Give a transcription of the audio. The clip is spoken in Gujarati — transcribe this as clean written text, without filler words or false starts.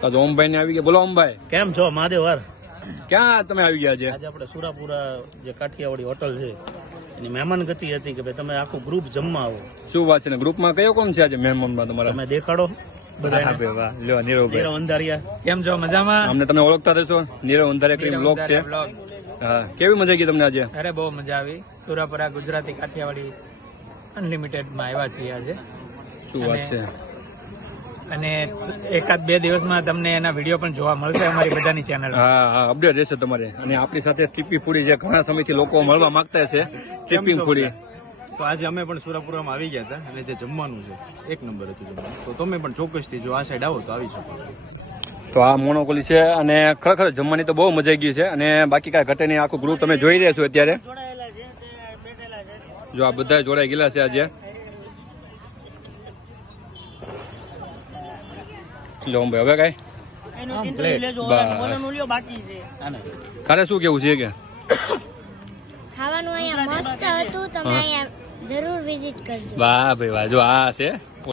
તો ઓમભાઈ ને આવી ગયા. બોલો ઓમભાઈ, કેમ છો મહાદેવ વાર? ક્યાં તમે આવી ગયા છે? આજે આપણે સુરાપુરા જે કાઠિયાવાડી હોટલ છે એની મહેમાન ગતિ હતી કે ભાઈ તમે આખું ગ્રુપ જમવા આવો. શું વાત છે ને? ગ્રુપમાં કયો કોણ છે આજે મહેમાનમાં તમારા? તમે દેખાડો બધા. વાહ, લ્યો નીરવભાઈ. નીરવ અંધારિયા કેમ છો? મજામાં? અમને તમે ઓળખતા થશો, નીરવ અંધારિયા કરીને બ્લોગ છે. હા, કેવી મજા ગઈ તમને આજે? અરે બહુ મજા આવી. સુરાપુરા ગુજરાતી કાઠિયાવાડી અનલિમિટેડ માં આવ્યા છીએ આજે. શું વાત છે? અને એકાદ બે દિવસમાં તમને એના વિડીયો પણ જોવા મળશે અમારી બધાની ચેનલ. હા હા, અપડેટ રહેશે તમારે. અને આપણી સાથે ટીપી ફૂડી છે, ઘણા સમયથી લોકો મળવા માંગતા છે. ટીપી ફૂડી તો આજે અમે પણ સુરાપુરામાં આવી ગયા હતા અને જે જમવાનું છે એક નંબર હતું જમવાનું. તો તમે પણ ચોક્કસથી જો આ સાઈડ આવો તો આવી શકો છો. તો આ મોનોકોલી છે અને ખરેખર જમવાની તો બહુ મજા આવી ગઈ છે. અને બાકી કાંઈ ઘટે નહીં. આખું ગ્રુપ તમે જોઈ રહ્યા છો અત્યારે. જો આ બધા જોડાઈ ગયેલા છે આજે. લો ભાઈ, હવે કાંઈ ખારે શું કેવું છે કે ખાવાનું અહીંયા મસ્ત હતું. તમે અહીંયા જરૂર વિઝિટ કરજો. વાહ ભાઈ વાહ. જો આ છે